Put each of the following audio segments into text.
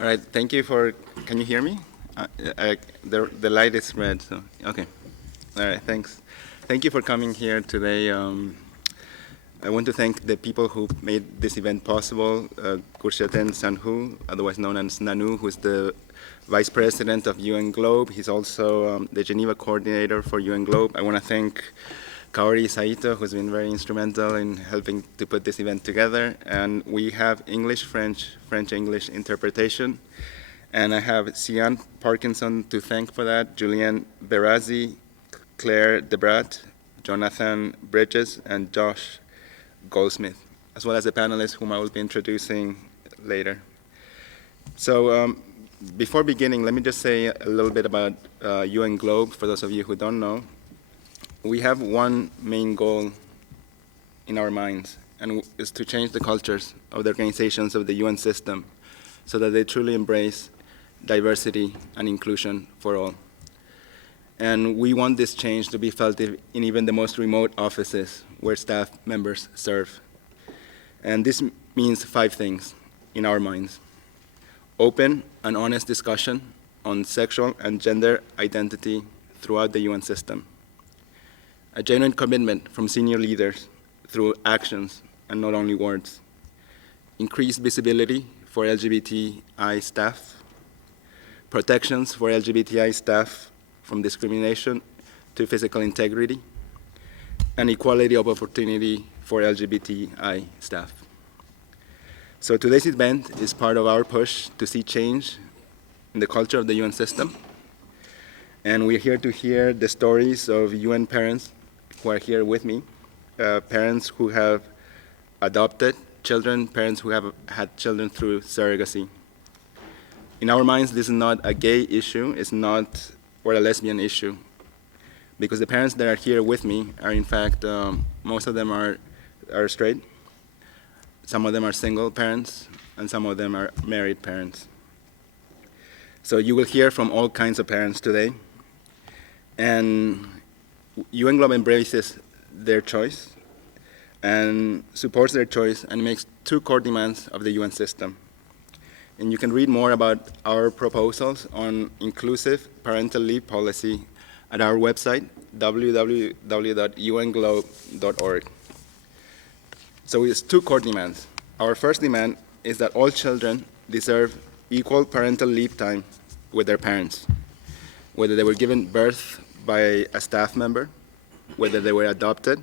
All right, thank you for, can you hear me? The light is red, so, okay. All right, thanks. Thank you for coming here today. I want to thank the people who made this event possible. Gursheten Sanhu, otherwise known as Nanu, who is the Vice President of UN Globe. He's also the Geneva coordinator for UN Globe. I want to thank Kaori Saito, who's been very instrumental in helping to put this event together. And we have English, French, French-English interpretation. And I have Sian Parkinson to thank for that, Julianne Berazzi, Claire Debrat, Jonathan Bridges, and Josh Goldsmith, as well as the panelists whom I will be introducing later. So before beginning, let me just say a little bit about UN Globe, for those of you who don't know. We have one main goal in our minds, and is to change the cultures of the organizations of the UN system so that they truly embrace diversity and inclusion for all. And we want this change to be felt in even the most remote offices where staff members serve. And this means 5 things in our minds: open and honest discussion on sexual and gender identity throughout the UN system, a genuine commitment from senior leaders through actions and not only words, increased visibility for LGBTI staff, protections for LGBTI staff from discrimination to physical integrity, and equality of opportunity for LGBTI staff. So today's event is part of our push to see change in the culture of the UN system. And we're here to hear the stories of UN parents who are here with me, parents who have adopted children, parents who have had children through surrogacy. In our minds, this is not a gay issue, it's not, or a lesbian issue, because the parents that are here with me are, in fact, most of them are straight, some of them are single parents, and some of them are married parents. So you will hear from all kinds of parents today, and UN Globe embraces their choice and supports their choice and makes 2 core demands of the UN system. And you can read more about our proposals on inclusive parental leave policy at our website, www.unglobe.org. So it's 2 core demands. Our first demand is that all children deserve equal parental leave time with their parents, whether they were given birth by a staff member, whether they were adopted,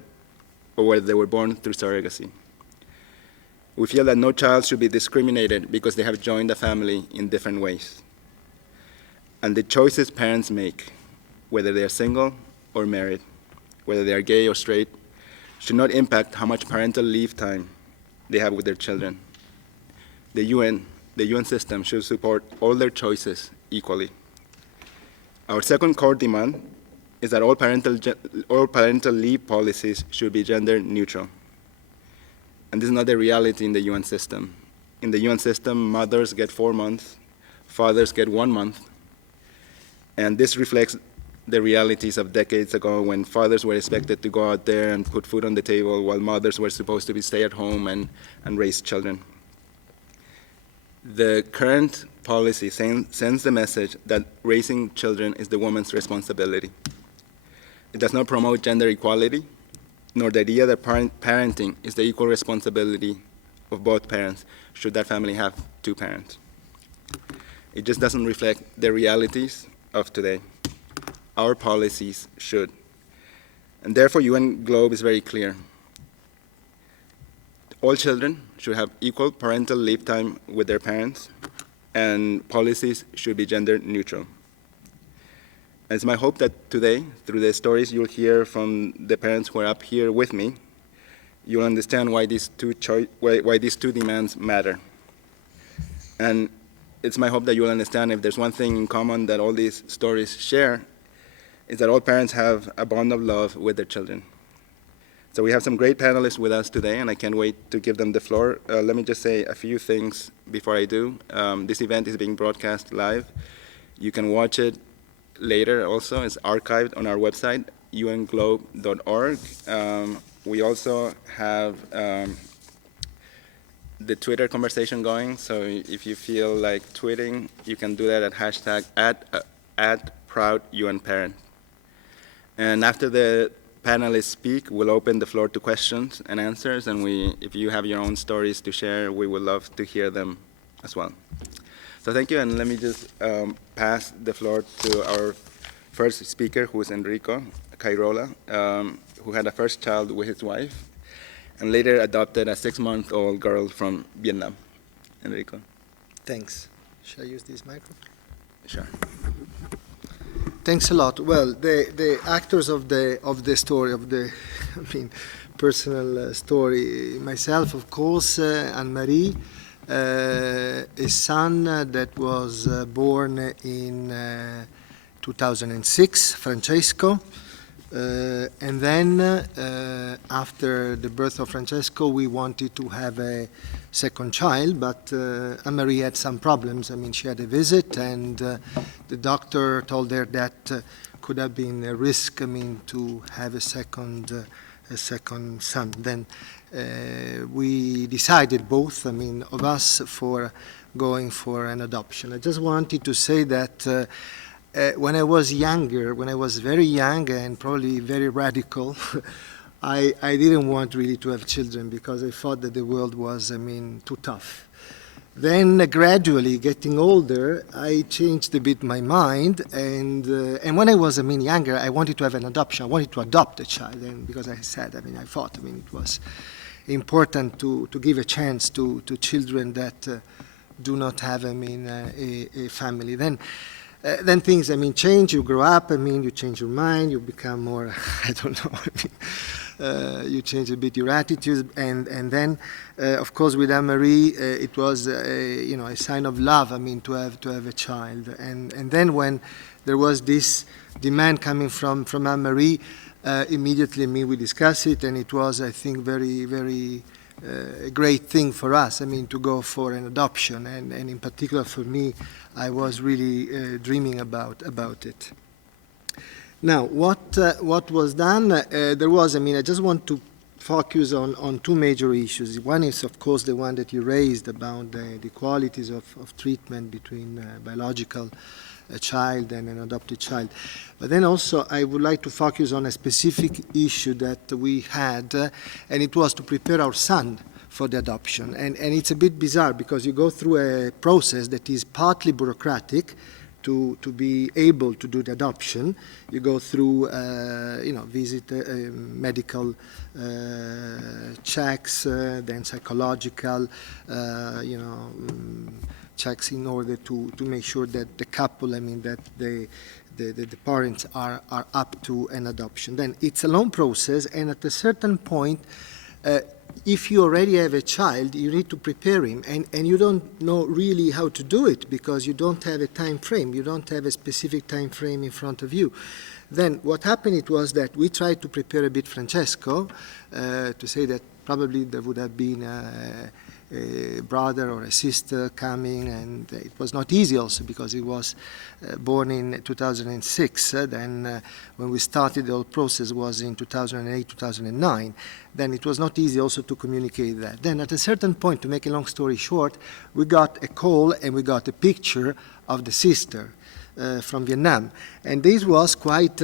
or whether they were born through surrogacy. We feel that no child should be discriminated because they have joined a family in different ways. And the choices parents make, whether they are single or married, whether they are gay or straight, should not impact how much parental leave time they have with their children. The UN system should support all their choices equally. Our second core demand is that all parental leave policies should be gender neutral. And this is not the reality in the UN system. In the UN system, mothers get 4 months, fathers get 1 month, and this reflects the realities of decades ago when fathers were expected to go out there and put food on the table while mothers were supposed to stay at home and raise children. The current policy sends the message that raising children is the woman's responsibility. It does not promote gender equality, nor the idea that parenting is the equal responsibility of both parents, should that family have 2 parents. It just doesn't reflect the realities of today. Our policies should. And therefore, UN Globe is very clear. All children should have equal parental leave time with their parents, and policies should be gender neutral. And it's my hope that today, through the stories you'll hear from the parents who are up here with me, you'll understand why these 2 demands matter. And it's my hope that you'll understand if there's one thing in common that all these stories share, is that all parents have a bond of love with their children. So we have some great panelists with us today, and I can't wait to give them the floor. Let me just say a few things before I do. This event is being broadcast live. You can watch it later also. It's archived on our website, unglobe.org. We also have the Twitter conversation going. So if you feel like tweeting, you can do that at hashtag at @ProudUNParent. And after the panelists speak, we'll open the floor to questions and answers. And if you have your own stories to share, we would love to hear them as well. So thank you, and let me just pass the floor to our first speaker, who is Enrico Cairola, who had a first child with his wife, and later adopted a 6-month-old girl from Vietnam. Enrico. Thanks. Shall I use this microphone? Sure. Thanks a lot. Well, the actors of the story, personal story, myself, of course, Anne-Marie, a son that was born in 2006, Francesco. And then, after the birth of Francesco, we wanted to have a second child, but Anne-Marie had some problems. I mean, she had a visit, and the doctor told her that could have been a risk, to have a second son. Then we decided, both, of us, for going for an adoption. I just wanted to say that when I was younger, when I was very young and probably very radical, I didn't want really to have children because I thought that the world was, too tough. Then gradually, getting older, I changed a bit my mind, and when I was, younger, I wanted to have an adoption. I wanted to adopt a child, and because I said, I thought, it was important to give a chance to children that do not have, a family. Then things, change. You grow up. You change your mind. You become more. I don't know. You change a bit your attitude, and then, of course, with Anne-Marie, it was a sign of love. to have a child, and then when there was this demand coming from Anne-Marie, immediately we discussed it, and it was, I think, very, very a great thing for us, to go for an adoption, and in particular for me, I was really dreaming about it. Now, what was done? There was, I just want to focus on two major issues. One is, of course, the one that you raised about the qualities of treatment between biological child and an adopted child. But then also I would like to focus on a specific issue that we had, and it was to prepare our son for the adoption. And it's a bit bizarre because you go through a process that is partly bureaucratic to be able to do the adoption. You go through, visit medical checks, then psychological, checks in order to make sure that the couple, that the parents are up to an adoption. Then it's a long process, and at a certain point, if you already have a child, you need to prepare him, and you don't know really how to do it because you don't have a time frame. You don't have a specific time frame in front of you. Then what happened, it was that we tried to prepare a bit Francesco, to say that probably there would have been a brother or a sister coming, and it was not easy also because he was born in 2006. Then when we started the whole process was in 2008, 2009. Then it was not easy also to communicate that. Then at a certain point, to make a long story short, we got a call and we got a picture of the sister from Vietnam. And this was quite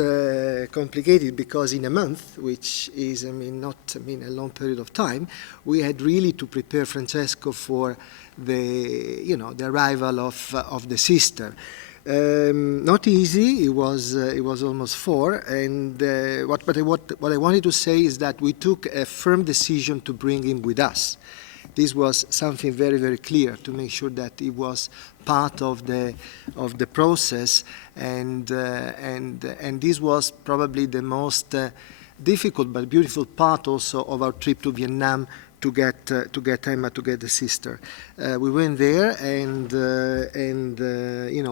complicated because in a month, which is, not a long period of time, we had really to prepare Francesco for the arrival of the sister. Not easy. It was almost 4, and what I wanted to say is that we took a firm decision to bring him with us. This was something very, very clear to make sure that it was part of the process, and this was probably the most difficult but beautiful part also of our trip to Vietnam, to get Emma, to get the sister. We went there, and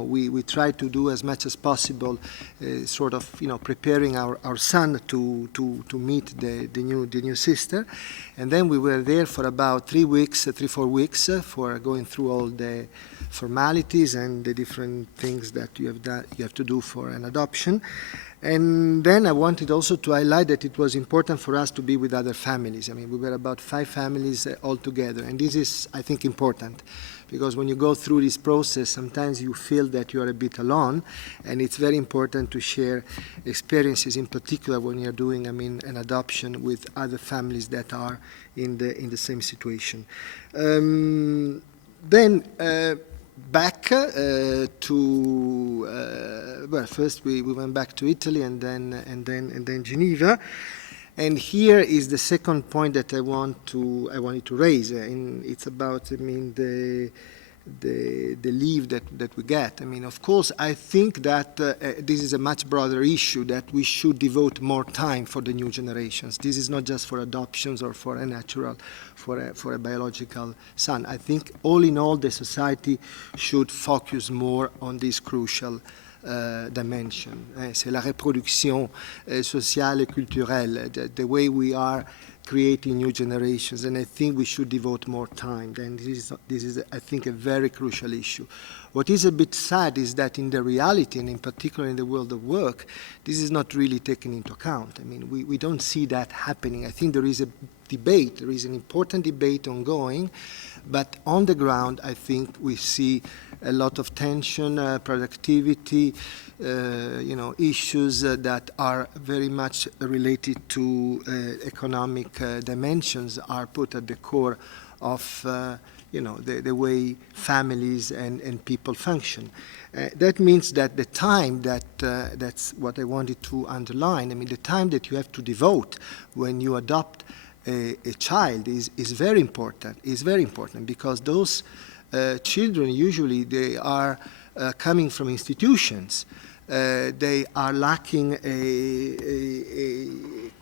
we tried to do as much as possible, sort of preparing our son to meet the new sister, and then we were there for about 3 weeks, 3-4 weeks, for going through all the formalities and the different things that you have to do for an adoption. And then I wanted also to highlight that it was important for us to be with other families. I mean, we were about 5 families all together, and this is, I think, important, because when you go through this process, sometimes you feel that you are a bit alone, and it's very important to share experiences, in particular when you're doing, I mean, an adoption with other families that are in the same situation. Then back to well, first we went back to Italy and then Geneva, and here is the second point that I wanted to raise, and it's about, I mean, the leave that we get. I mean, of course, I think that this is a much broader issue, that we should devote more time for the new generations. This is not just for adoptions or for a natural, for a biological son. I think all in all, the society should focus more on this crucial dimension. C'est la reproduction sociale et culturelle, the way we are creating new generations, and I think we should devote more time. And this is, I think, a very crucial issue. What is a bit sad is that in the reality, and in particular in the world of work, this is not really taken into account. I mean, we don't see that happening. I think there is a debate, there is an important debate ongoing, but on the ground, I think we see a lot of tension, productivity, issues that are very much related to economic dimensions are put at the core of the way families and people function. That means that the time that's what I wanted to underline. I mean, the time that you have to devote when you adopt a child is very important. Is very important because those children usually they are coming from institutions. They are lacking a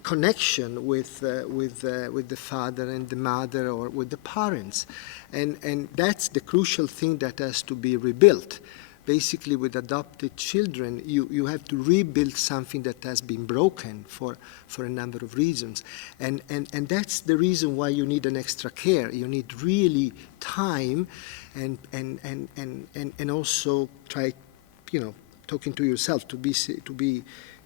connection with the father and the mother or with the parents, and that's the crucial thing that has to be rebuilt. Basically, with adopted children, you have to rebuild something that has been broken for a number of reasons, and that's the reason why you need an extra care. You need really time, and also try, talking to yourself to be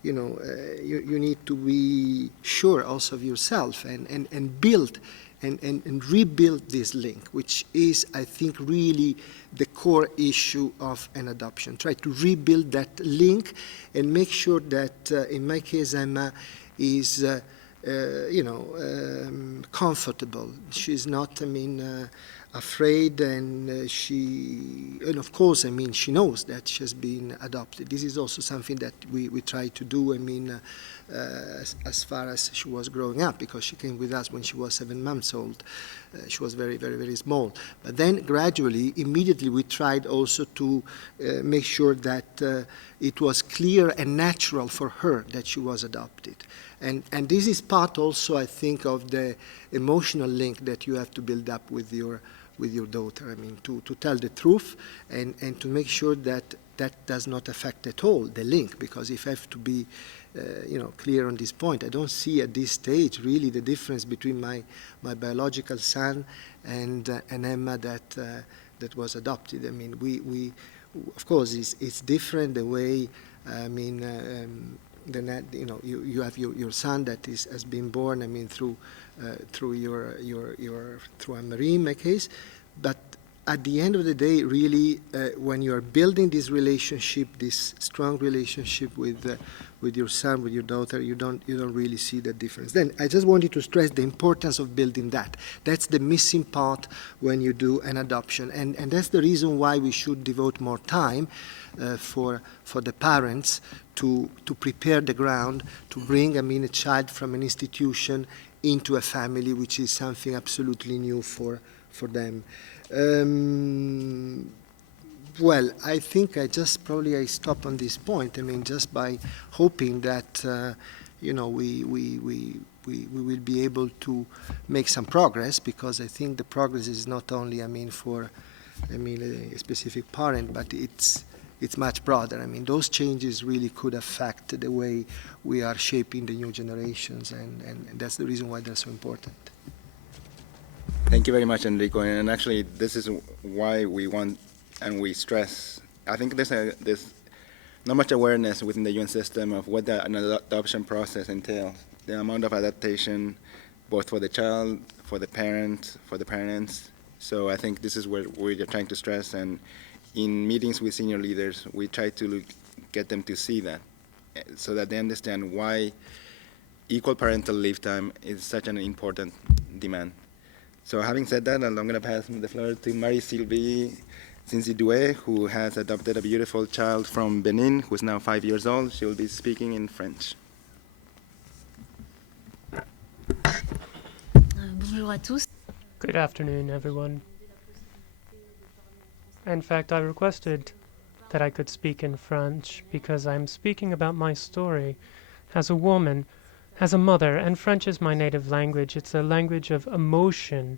you need to be sure also of yourself and build and rebuild this link, which is, I think, really the core issue of an adoption. Try to rebuild that link and make sure that, in my case, Emma is, comfortable. She's not, afraid, and of course, she knows that she has been adopted. This is also something that we try to do, as far as she was growing up, because she came with us when she was 7 months old. She was very, very, very small. But then gradually, immediately, we tried also to make sure that it was clear and natural for her that she was adopted. And this is part also, I think, of the emotional link that you have to build up with your daughter. To tell the truth and to make sure that that does not affect at all the link, because if I have to be clear on this point, I don't see at this stage really the difference between my biological son and Emma that was adopted. We of course it's different the way. You have your son that has been born. Through Anne-Marie in my case, but at the end of the day, really, when you are building this relationship, this strong relationship with your son, with your daughter, you don't really see the difference. Then I just wanted to stress the importance of building that. That's the missing part when you do an adoption, and that's the reason why we should devote more time for the parents to prepare the ground to bring a child from an institution into a family, which is something absolutely new for them. Well, I think I stop on this point. Just by hoping that we will be able to make some progress, because I think the progress is not only for a specific parent, but it's much broader. Those changes really could affect the way we are shaping the new generations, and that's the reason why they're so important. Thank you very much, Enrico. And actually, this is why we want and we stress. I think there's not much awareness within the UN system of what an adoption process entails. The amount of adaptation, both for the child, for the parent, for the parents. So I think this is where we're trying to stress, and in meetings with senior leaders, we try to get them to see that, so that they understand why equal parental leave time is such an important demand. So having said that, I'm going to pass the floor to Marie-Sylvie Zinzidoué, who has adopted a beautiful child from Benin, who is now 5 years old. She will be speaking in French. Bonjour à tous. Good afternoon, everyone. In fact, I requested that I could speak in French because I'm speaking about my story as a woman, as a mother, and French is my native language. It's a language of emotion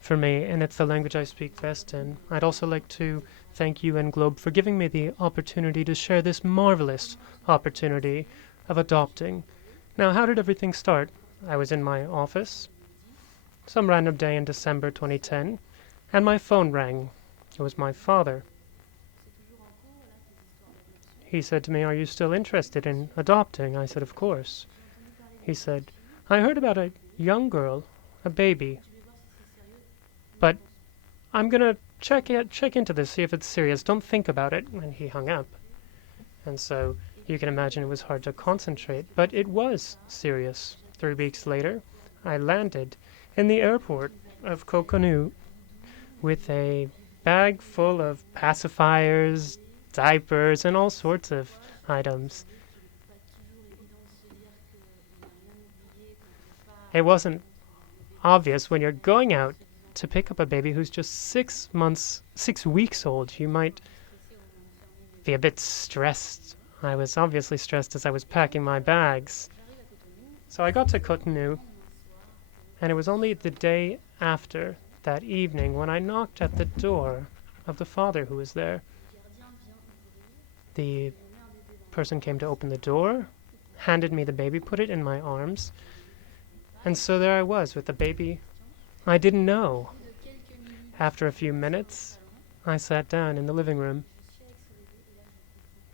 for me, and it's the language I speak best in. I'd also like to thank UN Globe for giving me the opportunity to share this marvelous opportunity of adopting. Now, how did everything start? I was in my office some random day in December 2010, and my phone rang. It was my father. He said to me, "Are you still interested in adopting?" I said, "Of course." He said, "I heard about a young girl, a baby, but I'm going to check into this, see if it's serious. Don't think about it." And he hung up. And so you can imagine it was hard to concentrate, but it was serious. 3 weeks later, I landed in the airport of Cotonou with a bag full of pacifiers, diapers, and all sorts of items. It wasn't obvious when you're going out to pick up a baby who's just 6 weeks old. You might be a bit stressed. I was obviously stressed as I was packing my bags. So I got to Cotonou, and it was only the day after that evening when I knocked at the door of the father who was there. The person came to open the door, handed me the baby, put it in my arms, and so there I was with the baby I didn't know. After a few minutes, I sat down in the living room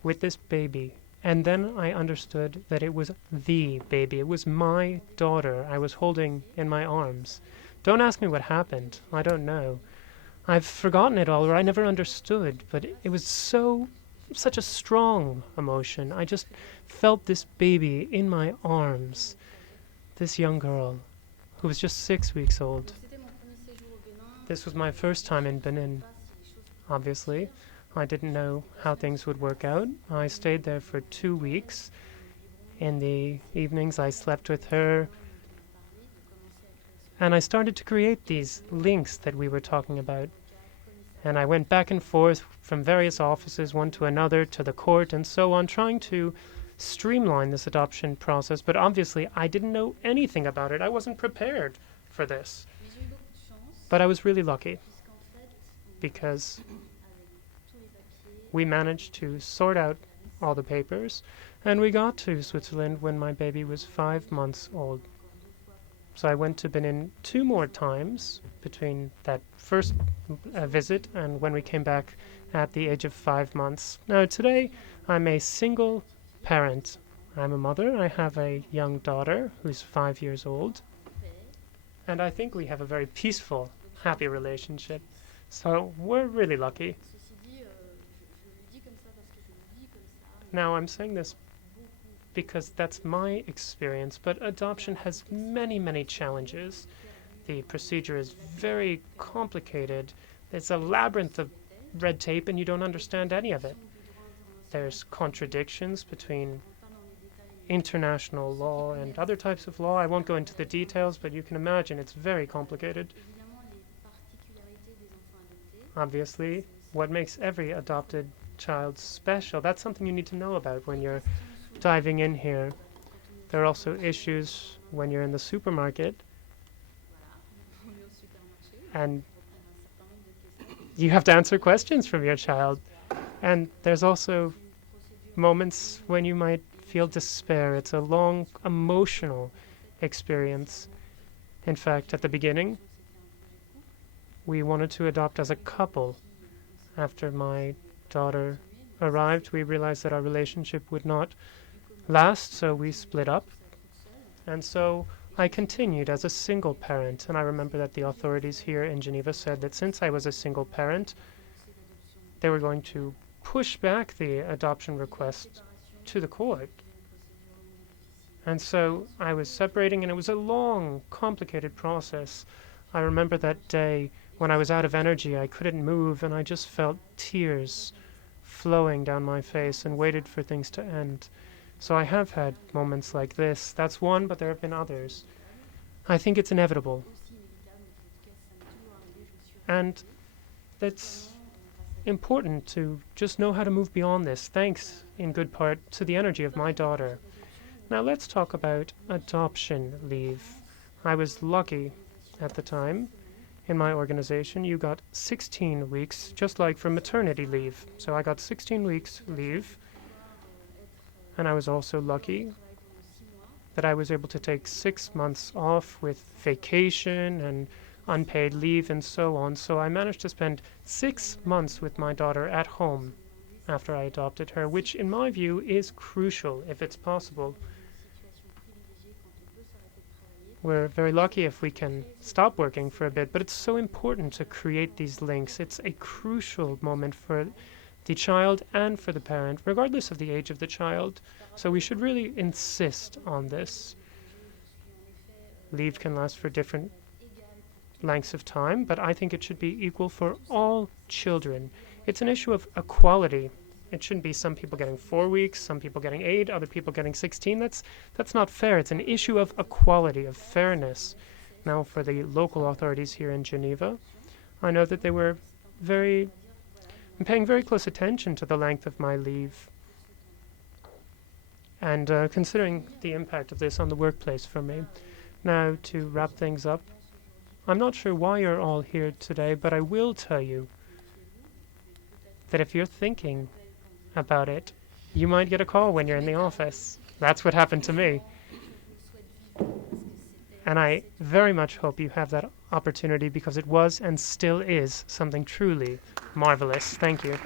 with this baby, and then I understood that it was the baby. It was my daughter I was holding in my arms. Don't ask me what happened. I don't know. I've forgotten it all, or I never understood, but it was such a strong emotion. I just felt this baby in my arms, this young girl who was just 6 weeks old. This was my first time in Benin, obviously. I didn't know how things would work out. I stayed there for 2 weeks. In the evenings, I slept with her. And I started to create these links that we were talking about. And I went back and forth from various offices, one to another, to the court, and so on, trying to streamline this adoption process. But obviously, I didn't know anything about it. I wasn't prepared for this. But I was really lucky because we managed to sort out all the papers, and we got to Switzerland when my baby was 5 months old. So I went to Benin 2 more times between that first visit and when we came back at the age of 5 months. Now today I'm a single parent. I'm a mother. I have a young daughter who's 5 years old. And I think we have a very peaceful, happy relationship. So we're really lucky. Now, I'm saying this because that's my experience, but adoption has many, many challenges. The procedure is very complicated. It's a labyrinth of red tape, and you don't understand any of it. There's contradictions between international law and other types of law. I won't go into the details, but you can imagine it's very complicated. Obviously, what makes every adopted child special, that's something you need to know about when you're diving in here. There are also issues when you're in the supermarket and you have to answer questions from your child. And there's also moments when you might feel despair. It's a long emotional experience. In fact, at the beginning, we wanted to adopt as a couple after my daughter arrived, we realized that our relationship would not last, so we split up. And so I continued as a single parent. And I remember that the authorities here in Geneva said that since I was a single parent, they were going to push back the adoption request to the court. And so I was separating, and it was a long, complicated process. I remember that day when I was out of energy, I couldn't move, and I just felt tears flowing down my face and waited for things to end. So I have had moments like this. That's one, but there have been others. I think it's inevitable. And it's important to just know how to move beyond this, thanks in good part to the energy of my daughter. Now let's talk about adoption leave. I was lucky at the time. In my organization, you got 16 weeks, just like for maternity leave. So I got 16 weeks leave, and I was also lucky that I was able to take 6 months off with vacation and unpaid leave and so on. So I managed to spend 6 months with my daughter at home after I adopted her, which in my view is crucial if it's possible. We're very lucky if we can stop working for a bit, but it's so important to create these links. It's a crucial moment for the child and for the parent, regardless of the age of the child. So we should really insist on this. Leave can last for different lengths of time, but I think it should be equal for all children. It's an issue of equality. It shouldn't be some people getting 4 weeks, some people getting 8, other people getting 16. That's not fair. It's an issue of equality, of fairness. Now, for the local authorities here in Geneva, I know that they were paying very close attention to the length of my leave and considering the impact of this on the workplace for me. Now, to wrap things up, I'm not sure why you're all here today, but I will tell you that if you're thinking about it, you might get a call when you're in the office. That's what happened to me. And I very much hope you have that opportunity because it was and still is something truly marvelous. Thank you.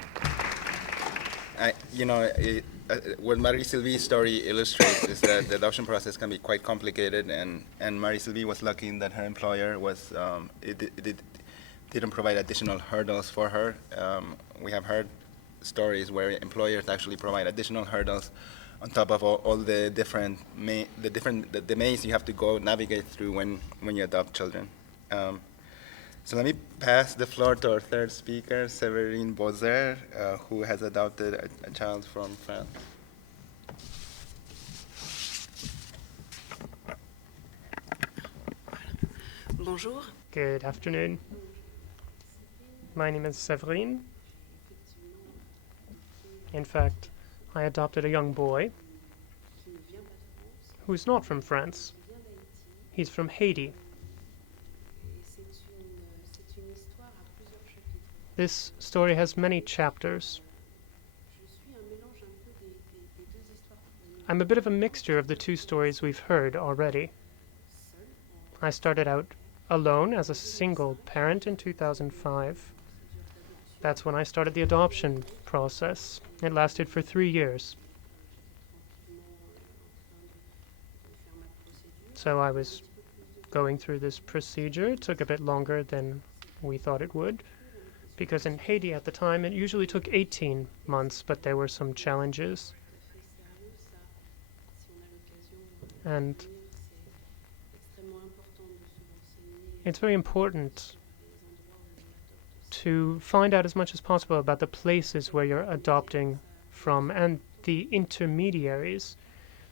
What Marie-Sylvie's story illustrates is that the adoption process can be quite complicated, and Marie-Sylvie was lucky in that her employer didn't provide additional hurdles for her. We have heard stories where employers actually provide additional hurdles on top of all the different the maze you have to go navigate through when you adopt children. So let me pass the floor to our third speaker, Séverine Bozer, who has adopted a child from France. Bonjour. Good afternoon. My name is Séverine. In fact, I adopted a young boy who's not from France. He's from Haiti. This story has many chapters. I'm a bit of a mixture of the two stories we've heard already. I started out alone as a single parent in 2005. That's when I started the adoption process. It lasted for 3 years. So I was going through this procedure. It took a bit longer than we thought it would, because in Haiti at the time it usually took 18 months, but there were some challenges. And it's very important to find out as much as possible about the places where you're adopting from and the intermediaries.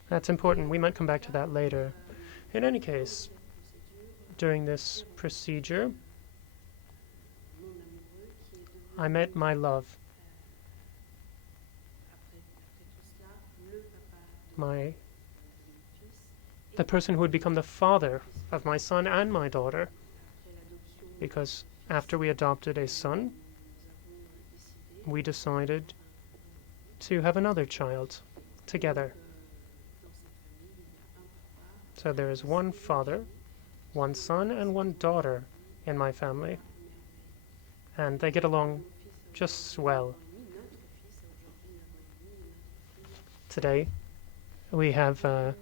That's important. We might come back to that later. In any case, during this procedure, I met my love. The person who would become the father of my son and my daughter, because after we adopted a son, we decided to have another child together. So there is one father, one son, and one daughter in my family. And they get along just swell. today we have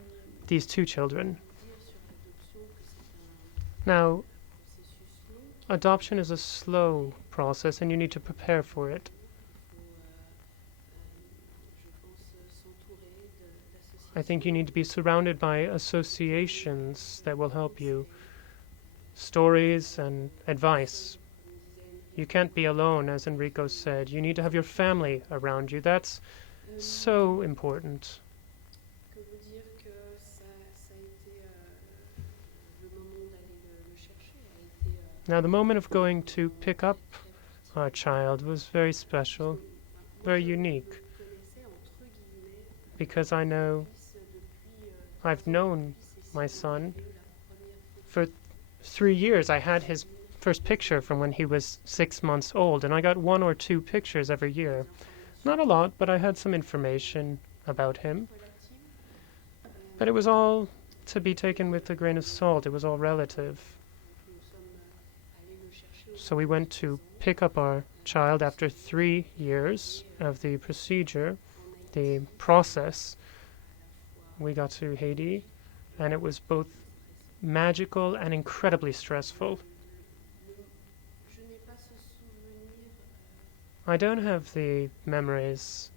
these two children. Now, adoption is a slow process and you need to prepare for it. I think you need to be surrounded by associations that will help you, stories and advice. You can't be alone, as Enrico said. You need to have your family around you. That's so important. Now, the moment of going to pick up our child was very special, very unique, because I've known my son for 3 years. I had his first picture from when he was 6 months old, and I got 1 or 2 pictures every year. Not a lot, but I had some information about him. But it was all to be taken with a grain of salt. It was all relative. So we went to pick up our child after 3 years of the procedure, the process. We got to Haiti, and it was both magical and incredibly stressful. I don't have the memories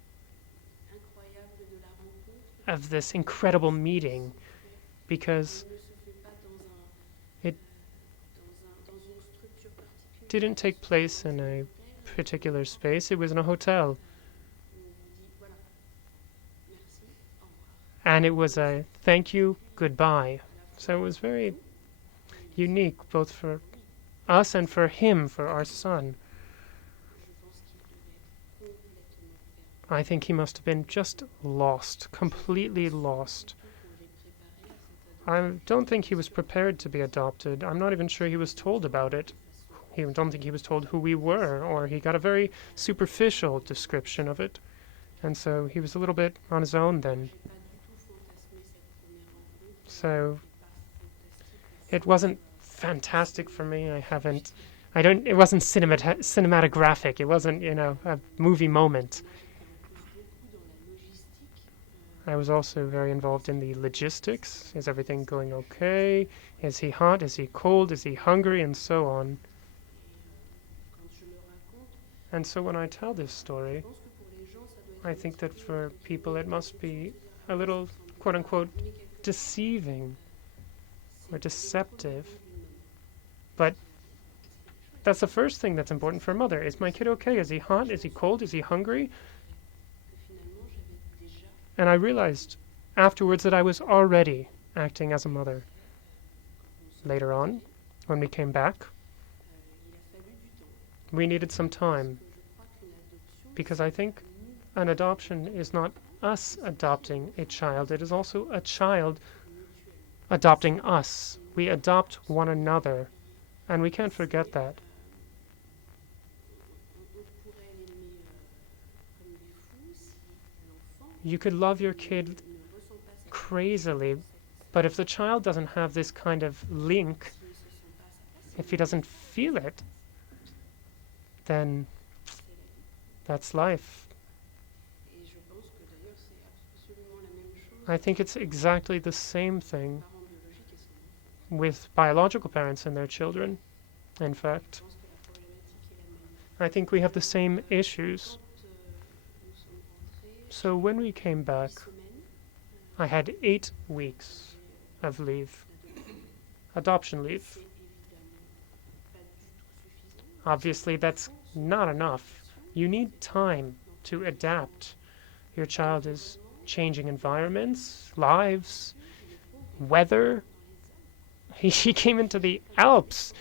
of this incredible meeting because it didn't take place in a particular space. It was in a hotel. And it was a thank you, goodbye. So it was very unique, both for us and for him, for our son. I think he must have been just lost, completely lost. I don't think he was prepared to be adopted. I'm not even sure he was told about it. I don't think he was told who we were, or he got a very superficial description of it. And so he was a little bit on his own then. So it wasn't fantastic for me. It wasn't cinematographic. It wasn't, a movie moment. I was also very involved in the logistics. Is everything going okay? Is he hot? Is he cold? Is he hungry? And so on. And so when I tell this story, I think that for people it must be a little, quote unquote, deceiving or deceptive. But that's the first thing that's important for a mother. Is my kid okay? Is he hot? Is he cold? Is he hungry? And I realized afterwards that I was already acting as a mother. Later on, when we came back, we needed some time because I think an adoption is not us adopting a child. It is also a child adopting us. We adopt one another, and we can't forget that. You could love your kid crazily, but if the child doesn't have this kind of link, if he doesn't feel it, then that's life. I think it's exactly the same thing with biological parents and their children. In fact, I think we have the same issues. So when we came back, I had 8 weeks of leave, adoption leave. Obviously, that's not enough. You need time to adapt. Your child is changing environments, lives, weather. He came into the Alps.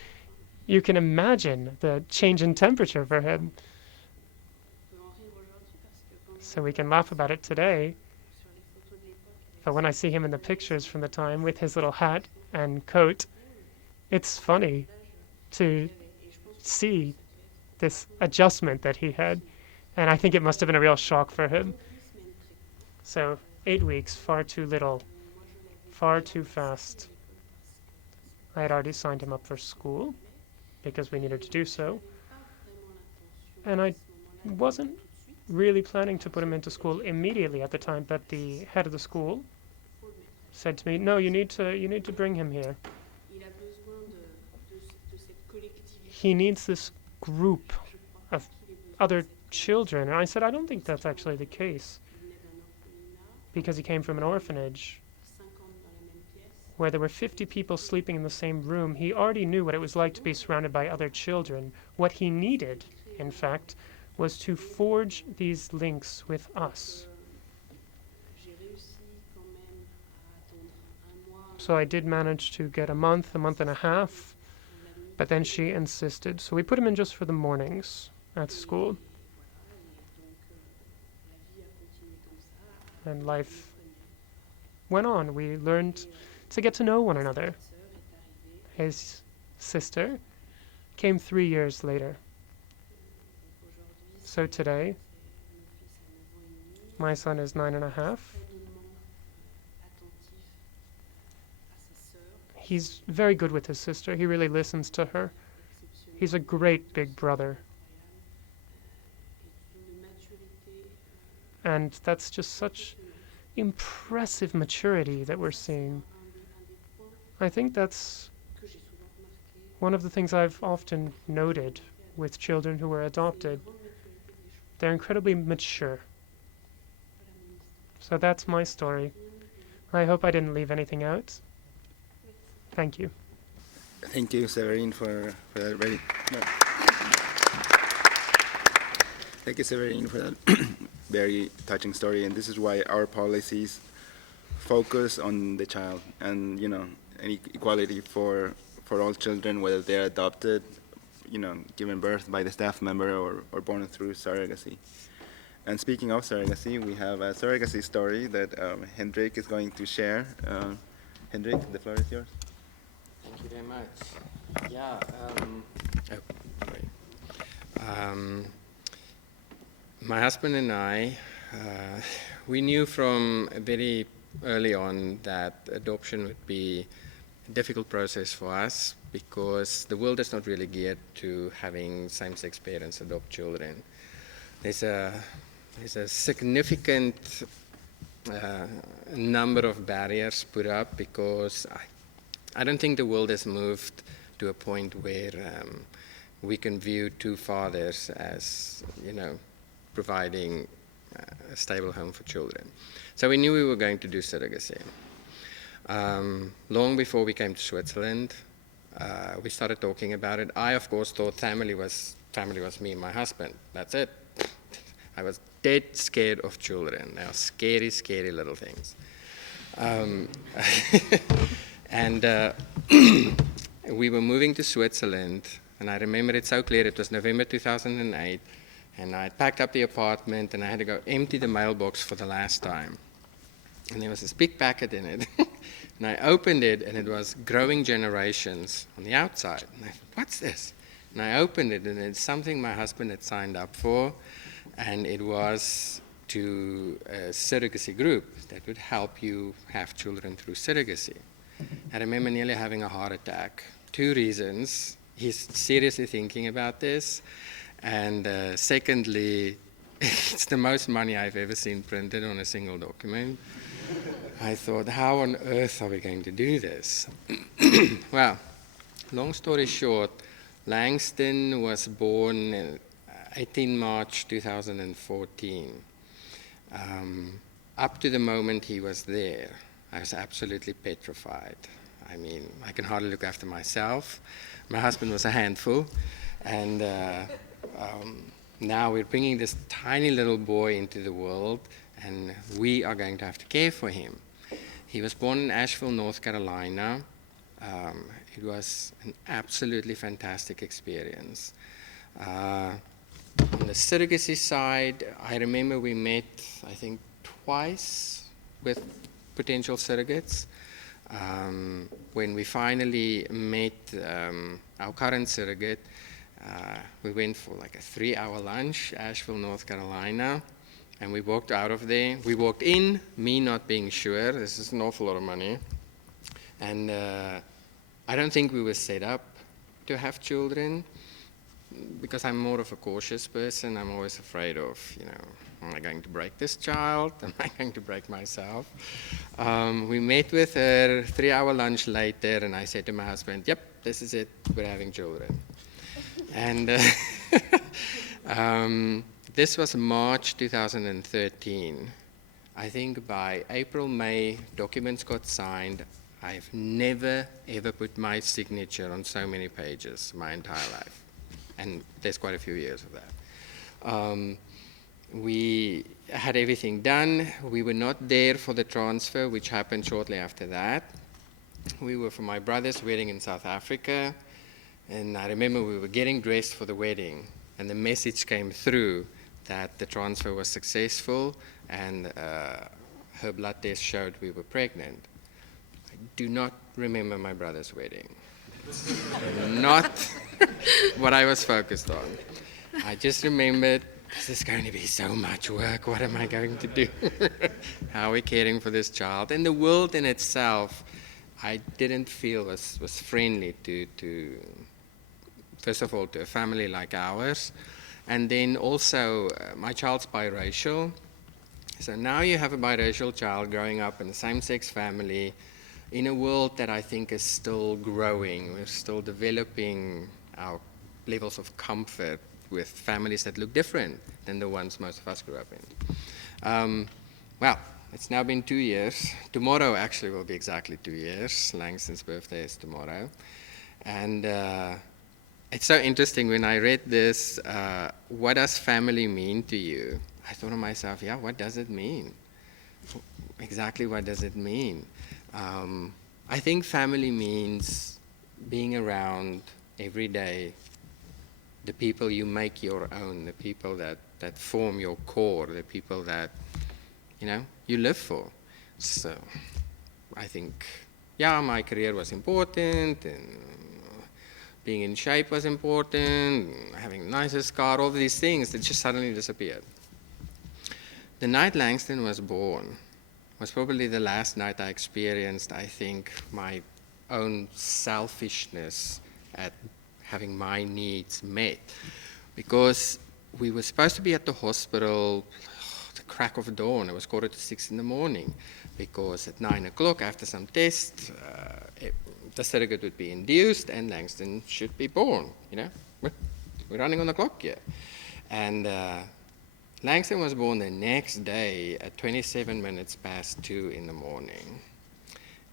You can imagine the change in temperature for him. So we can laugh about it today. But when I see him in the pictures from the time with his little hat and coat, it's funny to see this adjustment that he had. And I think it must have been a real shock for him. So 8 weeks, far too little, far too fast. I had already signed him up for school because we needed to do so. And I wasn't really planning to put him into school immediately at the time, but the head of the school said to me, "No, you need to bring him here. He needs this group of other children." And I said, "I don't think that's actually the case, because he came from an orphanage where there were 50 people sleeping in the same room. He already knew what it was like to be surrounded by other children. What he needed, in fact, was to forge these links with us." So I did manage to get a month and a half, but then she insisted. So we put him in just for the mornings at school. And life went on. We learned to get to know one another. His sister came 3 years later. So today, my son is 9.5. He's very good with his sister. He really listens to her. He's a great big brother. And that's just such impressive maturity that we're seeing. I think that's one of the things I've often noted with children who were adopted. They're incredibly mature. So that's my story. I hope I didn't leave anything out. Thank you. Thank you, Severine, for that very. No. Thank you, Severine, for that very touching story. And this is why our policies focus on the child and any equality for all children, whether they're adopted, given birth by the staff member or born through surrogacy. And speaking of surrogacy, we have a surrogacy story that Hendrik is going to share. Hendrik, the floor is yours. Thank you very much. Yeah. My husband and I, we knew from very early on that adoption would be a difficult process for us because the world is not really geared to having same-sex parents adopt children. There's a significant number of barriers put up because I don't think the world has moved to a point where we can view two fathers as, providing a stable home for children. So we knew we were going to do surrogacy. Long before we came to Switzerland, we started talking about it. I, of course, thought family was me and my husband. That's it. I was dead scared of children. They are scary, scary little things. And we were moving to Switzerland, and I remember it so clear. It was November 2008, and I packed up the apartment, and I had to go empty the mailbox for the last time. And there was this big packet in it, and I opened it, and it was Growing Generations on the outside. And I thought, what's this? And I opened it, and it's something my husband had signed up for, and it was to a surrogacy group that would help you have children through surrogacy. I remember nearly having a heart attack. 2 reasons. He's seriously thinking about this. And secondly, it's the most money I've ever seen printed on a single document. I thought, how on earth are we going to do this? Well, long story short, Langston was born 18 March 2014. Up to the moment he was there, I was absolutely petrified. I mean, I can hardly look after myself. My husband was a handful. And now we're bringing this tiny little boy into the world, and we are going to have to care for him. He was born in Asheville, North Carolina. It was an absolutely fantastic experience. On the surrogacy side, I remember we met, I think, twice with potential surrogates. When we finally met our current surrogate, we went for like a 3-hour lunch, Asheville, North Carolina, and we walked out of there. We walked in, me not being sure, this is an awful lot of money, and I don't think we were set up to have children. because I'm more of a cautious person, I'm always afraid of, am I going to break this child? Am I going to break myself? We met with her 3-hour lunch later, and I said to my husband, yep, this is it, we're having children. And this was March 2013. I think by April, May, documents got signed. I've never, ever put my signature on so many pages my entire life. And there's quite a few years of that. We had everything done. We were not there for the transfer, which happened shortly after that. We were for my brother's wedding in South Africa. And I remember we were getting dressed for the wedding, and the message came through that the transfer was successful, and her blood test showed we were pregnant. I do not remember my brother's wedding. Not what I was focused on. I just remembered, this is going to be so much work. What am I going to do? How are we caring for this child? And the world in itself, I didn't feel was friendly to first of all, to a family like ours. And then also, my child's biracial. So now you have a biracial child growing up in a same-sex family in a world that I think is still growing. We're still developing our levels of comfort with families that look different than the ones most of us grew up in. Well, it's now been 2 years. Tomorrow actually will be exactly 2 years. Langston's birthday is tomorrow. And it's so interesting when I read this, what does family mean to you? I thought to myself, yeah, what does it mean? Exactly what does it mean? I think family means being around every day the people you make your own, the people that form your core, the people that, you live for. So I think, yeah, my career was important, and being in shape was important, having the nicest car, all these things that just suddenly disappeared. The night Langston was born was probably the last night I experienced, I think, my own selfishness at having my needs met. Because we were supposed to be at the hospital the crack of dawn. It was 5:45 in the morning, because at 9 o'clock, after some tests, the surrogate would be induced and Langston should be born. We're running on the clock here. And Langston was born the next day at 27 minutes past 2 in the morning.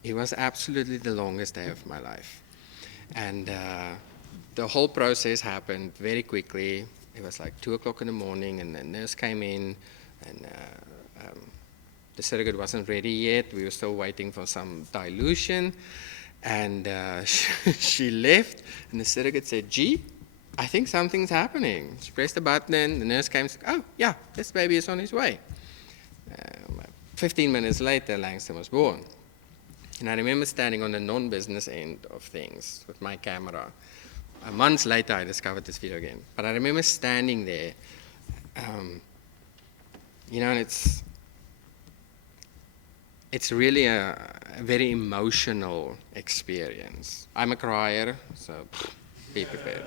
It was absolutely the longest day of my life. And the whole process happened very quickly. It was like 2 o'clock in the morning, and the nurse came in, and the surrogate wasn't ready yet. We were still waiting for some dilution. And she left, and the surrogate said, gee, I think something's happening. She pressed the button, the nurse came and said, oh, yeah, this baby is on his way. 15 minutes later, Langston was born. And I remember standing on the non-business end of things with my camera. Months later, I discovered this video again. But I remember standing there, and it's really a very emotional experience. I'm a crier, so be prepared.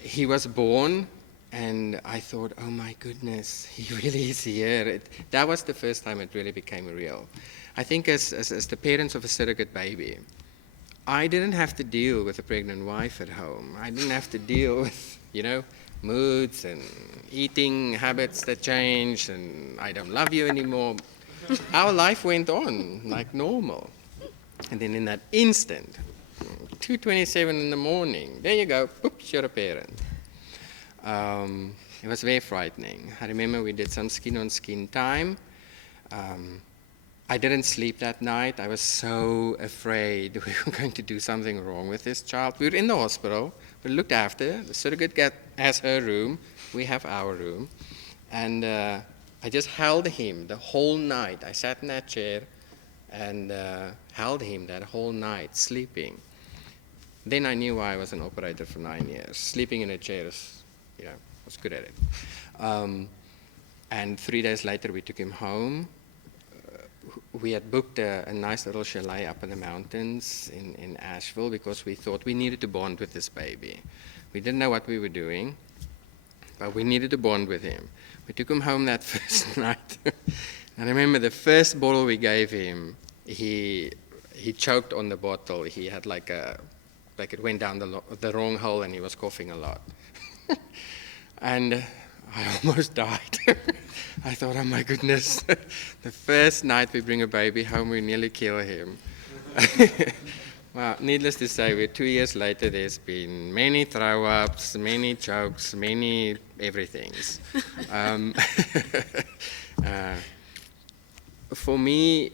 He was born, and I thought, oh my goodness, he really is here. That was the first time it really became real. I think as the parents of a surrogate baby, I didn't have to deal with a pregnant wife at home. I didn't have to deal with, moods and eating habits that changed, and I don't love you anymore. Our life went on like normal. And then in that instant, 2:27 in the morning, there you go, oops, you're a parent. It was very frightening. I remember we did some skin-on-skin time. I didn't sleep that night. I was so afraid we were going to do something wrong with this child. We were in the hospital. We looked after. The surrogate has her room. We have our room. And I just held him the whole night. I sat in that chair and held him that whole night, sleeping. Then I knew why I was an operator for 9 years. Sleeping in a chair was good at it. And 3 days later, we took him home. we had booked a nice little chalet up in the mountains in Asheville because we thought we needed to bond with this baby. We didn't know what we were doing, but we needed to bond with him. We took him home that first night. I remember the first bottle we gave him, he choked on the bottle. He had like it went down the wrong hole and he was coughing a lot. And I almost died. I thought, oh my goodness, the first night we bring a baby home, we nearly kill him. Well, needless to say, 2 years later, there's been many throw-ups, many chokes, many everythings. For me,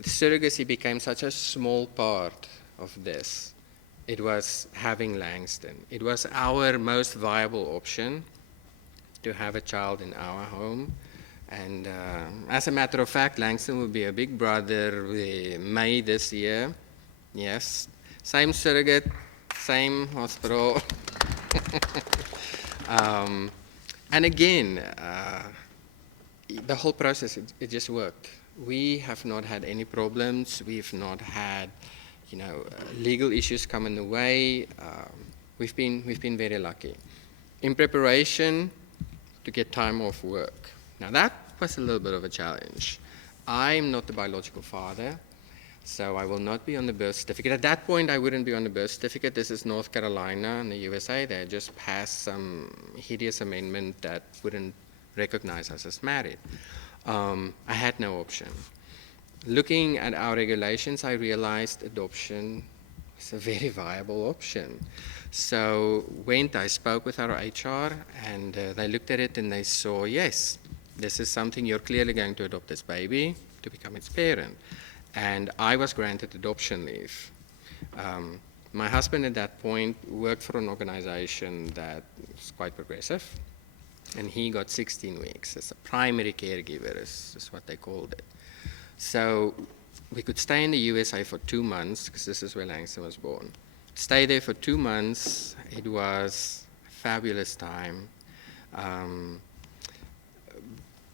surrogacy became such a small part of this. It was having Langston. It was our most viable option to have a child in our home. And as a matter of fact, Langston will be a big brother May this year. Yes, same surrogate, same hospital. And again, the whole process, it just worked. We have not had any problems. We've not had, legal issues come in the way. We've been very lucky. In preparation to get time off work. Now that was a little bit of a challenge. I'm not the biological father, so I will not be on the birth certificate. At that point, I wouldn't be on the birth certificate. This is North Carolina in the USA. They just passed some hideous amendment that wouldn't recognize us as married. I had no option. Looking at our regulations, I realized adoption is a very viable option. So I spoke with our HR, and they looked at it and they saw, yes, this is something you're clearly going to adopt this baby to become its parent. And I was granted adoption leave. My husband at that point worked for an organization that was quite progressive, and he got 16 weeks as a primary caregiver, is what they called it. So we could stay in the USA for 2 months, because this is where Langston was born. Stay there for 2 months. It was a fabulous time.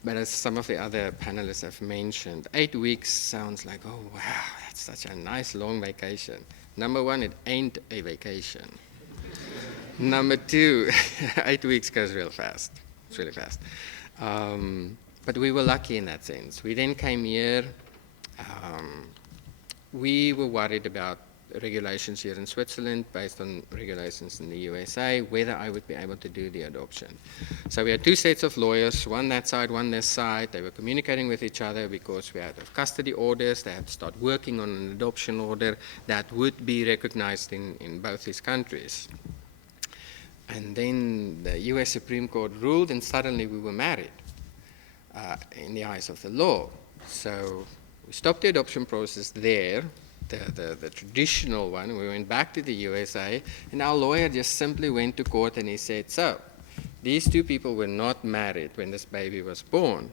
But as some of the other panelists have mentioned, 8 weeks sounds like, oh wow, that's such a nice long vacation. Number one, it ain't a vacation. Number two, 8 weeks goes real fast. It's really fast. But we were lucky in that sense. We then came here. We were worried about regulations here in Switzerland based on regulations in the USA, whether I would be able to do the adoption. So we had 2 sets of lawyers, one that side, one this side. They were communicating with each other because we had custody orders. They had to start working on an adoption order that would be recognized in both these countries. And then the US Supreme Court ruled, and suddenly we were married in the eyes of the law. So we stopped the adoption process there, the traditional one. We went back to the USA, and our lawyer just simply went to court and he said, so, these 2 people were not married when this baby was born.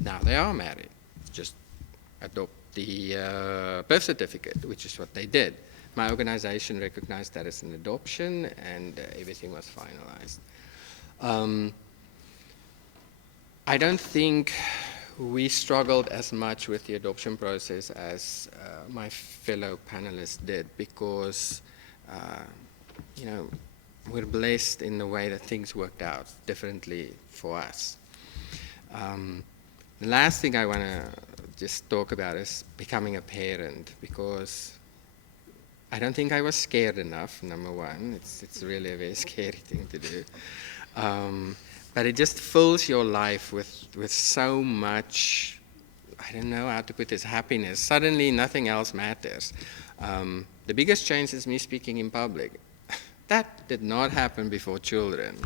Now they are married. Just adopt the birth certificate, which is what they did. My organization recognized that as an adoption, and everything was finalized. I don't think we struggled as much with the adoption process as my fellow panelists did, because we're blessed in the way that things worked out differently for us. The last thing I want to just talk about is becoming a parent, because I don't think I was scared enough, number one. It's really a very scary thing to do. But it just fills your life with so much, I don't know how to put this, happiness. Suddenly nothing else matters. The biggest change is me speaking in public. That did not happen before children.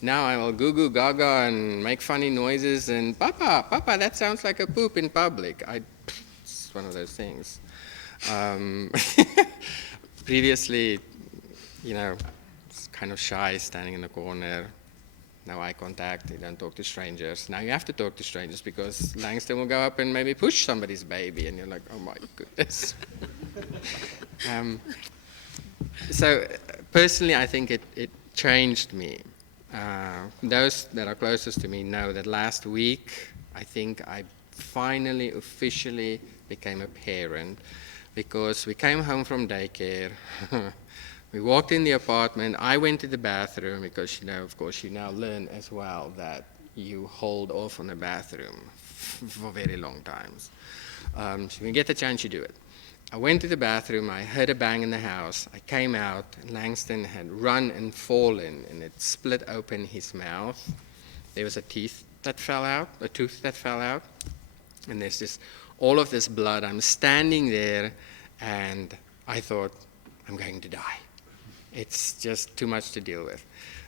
Now I will goo gaga and make funny noises and, Papa, that sounds like a poop in public. It's one of those things. Previously, it's kind of shy, standing in the corner. No eye contact, you don't talk to strangers. Now you have to talk to strangers because Langston will go up and maybe push somebody's baby, and you're like, oh my goodness. So personally, I think it changed me. Those that are closest to me know that last week, I think I finally officially became a parent, because we came home from daycare. We walked in the apartment. I went to the bathroom because, of course, you now learn as well that you hold off on the bathroom for very long times. So when you get the chance, you do it. I went to the bathroom. I heard a bang in the house. I came out, and Langston had run and fallen, and it split open his mouth. There was a tooth that fell out, and there's just all of this blood. I'm standing there, and I thought, I'm going to die. It's just too much to deal with.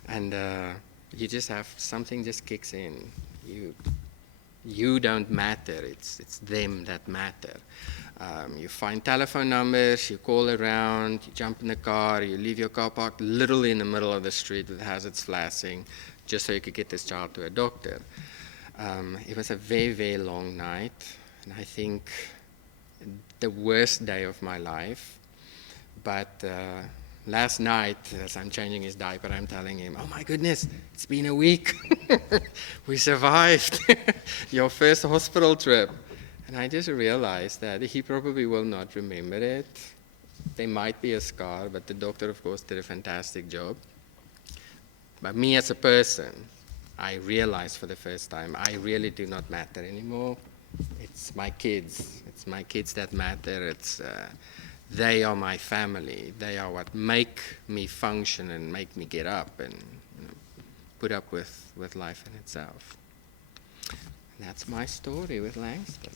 And you just have, something just kicks in. You don't matter, it's them that matter. You find telephone numbers, you call around, you jump in the car, you leave your car parked literally in the middle of the street with hazards flashing, just so you could get this child to a doctor. It was a very, very long night, and I think the worst day of my life. But last night, as I'm changing his diaper, I'm telling him, oh my goodness, it's been a week. We survived your first hospital trip. And I just realized that he probably will not remember it. There might be a scar, but the doctor, of course, did a fantastic job. But me as a person, I realized for the first time, I really do not matter anymore. It's my kids. It's my kids that matter. They are my family. They are what make me function and make me get up and put up with life in itself. And that's my story with Langston.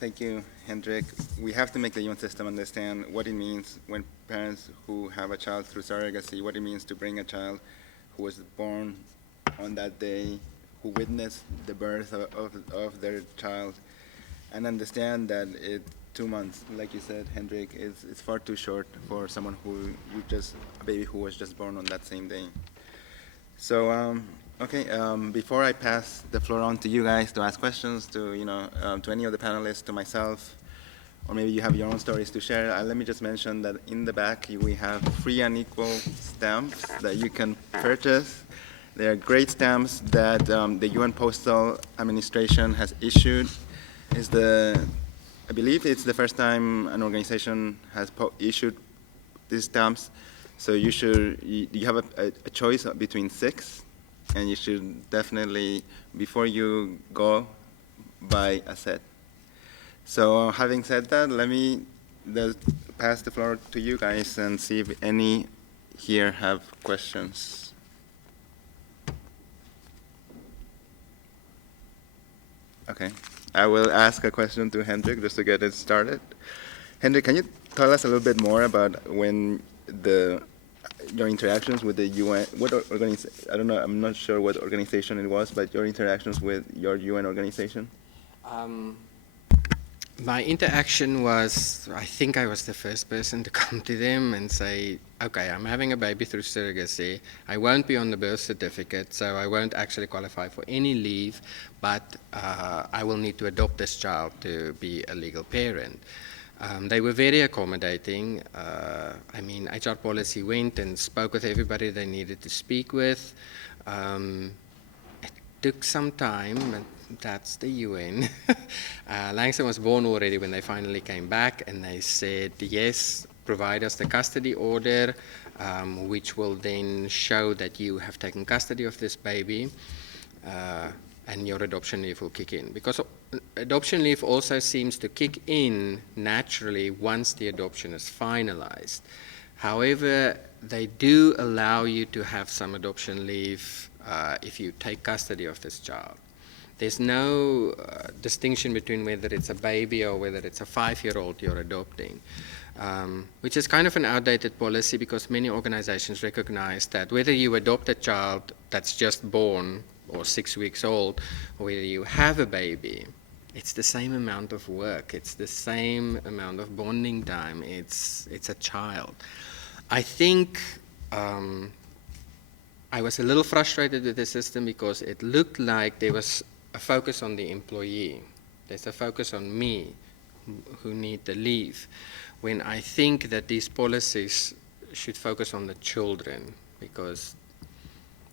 Thank you, Hendrik. We have to make the UN system understand what it means when parents who have a child through surrogacy, what it means to bring a child who was born on that day, who witnessed the birth of their child, and understand that 2 months, like you said, Hendrik, is far too short for someone a baby who was just born on that same day. So, before I pass the floor on to you guys to ask questions to any of the panelists, to myself, or maybe you have your own stories to share, let me just mention that in the back we have free and equal stamps that you can purchase. They are great stamps that the UN Postal Administration has issued. I believe it's the first time an organization has issued these stamps. So you have a choice between 6, and you should definitely, before you go, buy a set. So having said that, let me pass the floor to you guys and see if any here have questions. Okay, I will ask a question to Hendrik just to get it started. Hendrik, can you tell us a little bit more about when your interactions with the UN, I don't know, I'm not sure what organization it was, but your interactions with your UN organization? My interaction was, I think I was the first person to come to them and say, okay, I'm having a baby through surrogacy. I won't be on the birth certificate, so I won't actually qualify for any leave, but I will need to adopt this child to be a legal parent. They were very accommodating. HR policy went and spoke with everybody they needed to speak with. It took some time, but that's the UN. Langston was born already when they finally came back, and they said, yes, provide us the custody order, which will then show that you have taken custody of this baby, and your adoption leave will kick in. Because adoption leave also seems to kick in naturally once the adoption is finalized. However, they do allow you to have some adoption leave if you take custody of this child. There's no distinction between whether it's a baby or whether it's a 5-year-old you're adopting, which is kind of an outdated policy because many organizations recognize that whether you adopt a child that's just born or 6 weeks old, or whether you have a baby, it's the same amount of work. It's the same amount of bonding time. It's a child. I think I was a little frustrated with the system because it looked like there was a focus on the employee. There's a focus on me who need the leave, when I think that these policies should focus on the children, because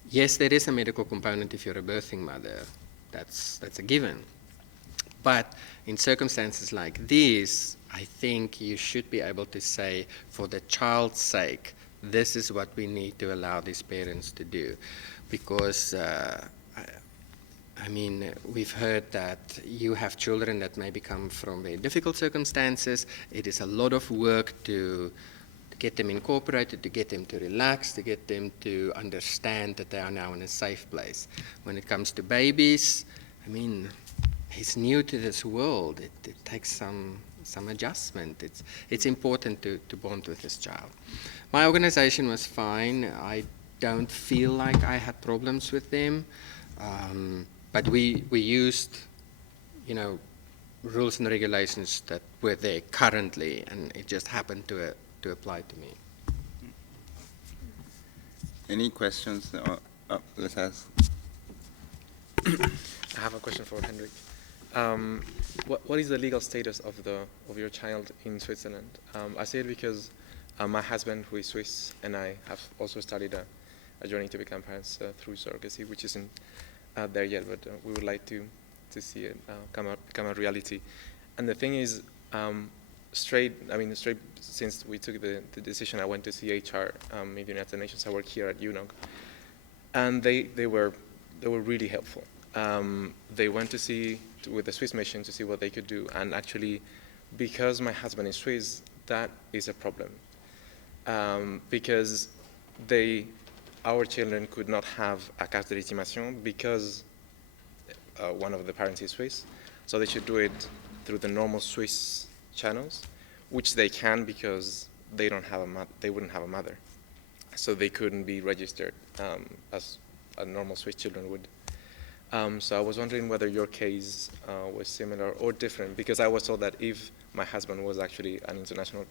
yes, there is a medical component if you're a birthing mother. That's a given. But in circumstances like these, I think you should be able to say, for the child's sake, this is what we need to allow these parents to do. Because, I mean, we've heard that you have children that maybe come from very difficult circumstances. It is a lot of work to get them incorporated, to get them to relax, to get them to understand that they are now in a safe place. When it comes to babies, I mean, he's new to this world. It takes some adjustment. It's important to bond with this child. My organization was fine. I don't feel like I had problems with them, but we used, you know, rules and regulations that were there currently, and it just happened to apply to me. Any questions? Let's ask. I have a question for Henrik. What is the legal status of your child in Switzerland? I say it because my husband, who is Swiss, and I have also started a journey to become parents through surrogacy, which isn't there yet, but we would like to see it become a reality. And the thing is, straight since we took the decision, I went to see HR, maybe United Nations. I work here at UNOG, and they were really helpful. They went to see with the Swiss mission to see what they could do, and actually, because my husband is Swiss, that is a problem, because our children could not have a carte de légitimation because one of the parents is Swiss, so they should do it through the normal Swiss channels, which they can because they wouldn't have a mother, so they couldn't be registered as a normal Swiss children would. So I was wondering whether your case was similar or different, because I was told that if my husband was actually an international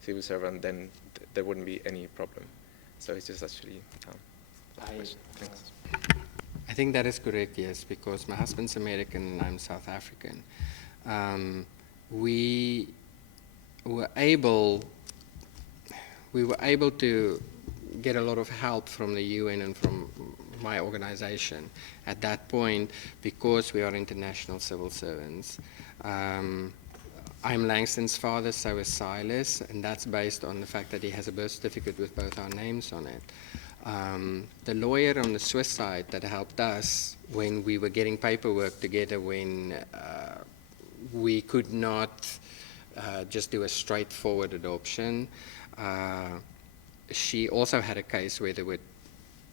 civil servant, then there wouldn't be any problem. So it's just actually a question. Thanks. I think that is correct, yes, because my husband's American and I'm South African. We were able to get a lot of help from the UN and from my organization at that point, because we are international civil servants. I'm Langston's father, so is Silas, and that's based on the fact that he has a birth certificate with both our names on it. The lawyer on the Swiss side that helped us when we were getting paperwork together, when we could not just do a straightforward adoption, she also had a case where there were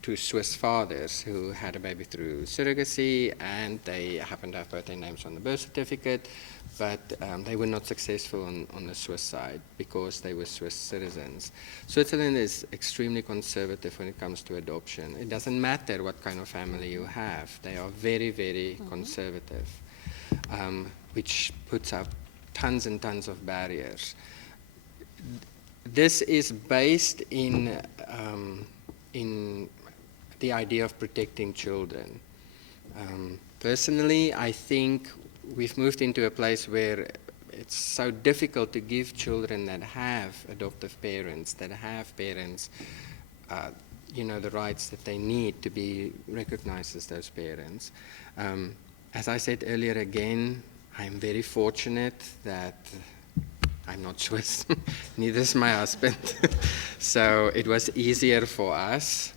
two Swiss fathers who had a baby through surrogacy, and they happened to have both their names on the birth certificate, but they were not successful on the Swiss side because they were Swiss citizens. Switzerland is extremely conservative when it comes to adoption. It doesn't matter what kind of family you have. They are very, very conservative, which puts up tons and tons of barriers. This is based in the idea of protecting children. Personally, I think we've moved into a place where it's so difficult to give children that have adoptive parents, that have parents, the rights that they need to be recognized as those parents. As I said earlier again, I'm very fortunate that I'm not Swiss, neither is my husband. So it was easier for us.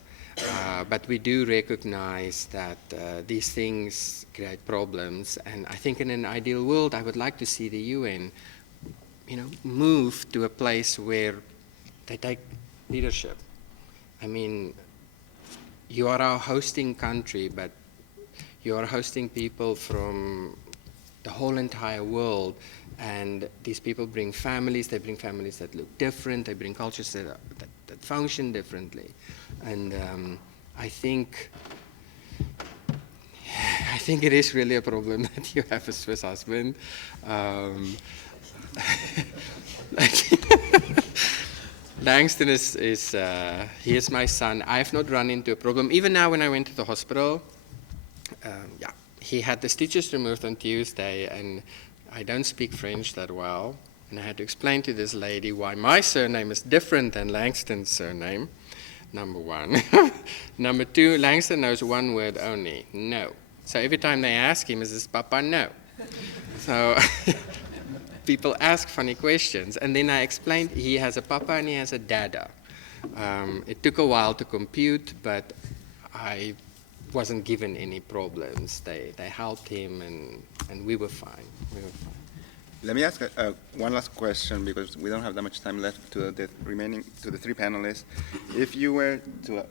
But we do recognize that these things create problems, and I think in an ideal world, I would like to see the UN, move to a place where they take leadership. I mean, you are our hosting country, but you are hosting people from the whole entire world, and these people bring families. They bring families that look different. They bring cultures that function differently. And I think it is really a problem that you have a Swiss husband. Langston is he is my son. I have not run into a problem. Even now when I went to the hospital, he had the stitches removed on Tuesday, and I don't speak French that well. And I had to explain to this lady why my surname is different than Langston's surname. number one. Number two, Langston knows one word only, no. So every time they ask him, is this Papa? No. So people ask funny questions. And then I explained he has a Papa and he has a Dada. It took a while to compute, but I wasn't given any problems. They helped him, and we were fine. We were fine. Let me ask one last question because we don't have that much time left to the three panelists. If you were to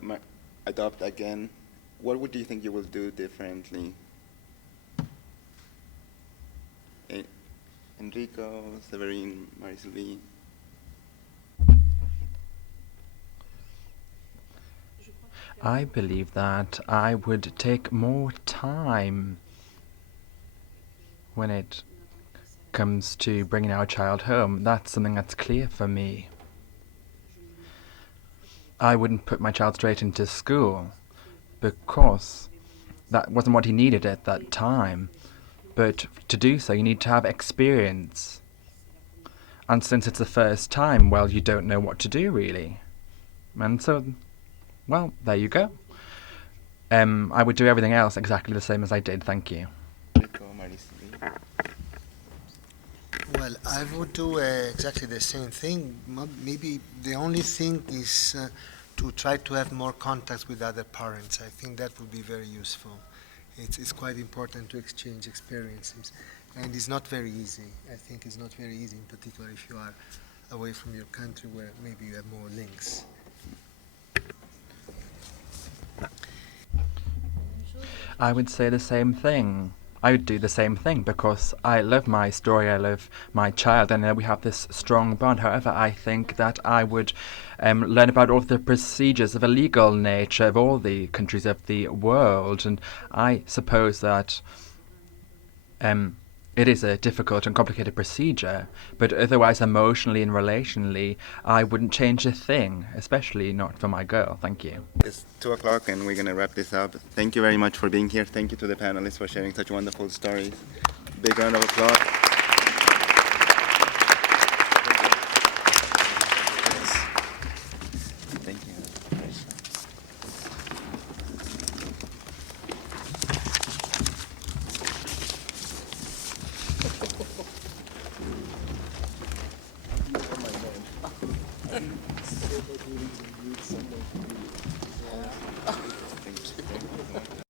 adopt again, what would you think you will do differently? Enrico, Severine, Marie-Sylvie. I believe that I would take more time when it comes to bringing our child home. That's something that's clear for me. I wouldn't put my child straight into school because that wasn't what he needed at that time. But to do so, you need to have experience. And since it's the first time, well, you don't know what to do, really. And so, well, there you go. I would do everything else exactly the same as I did, thank you. Enrico, Marie-Sylvie. Well, I would do exactly the same thing. Maybe the only thing is to try to have more contacts with other parents. I think that would be very useful. It's quite important to exchange experiences, and it's not very easy. I think it's not very easy, in particular if you are away from your country where maybe you have more links. I would say the same thing. I would do the same thing because I love my story, I love my child, and we have this strong bond. However, I think that I would learn about all the procedures of a legal nature of all the countries of the world, and I suppose that it is a difficult and complicated procedure, but otherwise emotionally and relationally, I wouldn't change a thing, especially not for my girl. Thank you. It's 2 o'clock and we're going to wrap this up. Thank you very much for being here. Thank you to the panelists for sharing such wonderful stories. Big round of applause.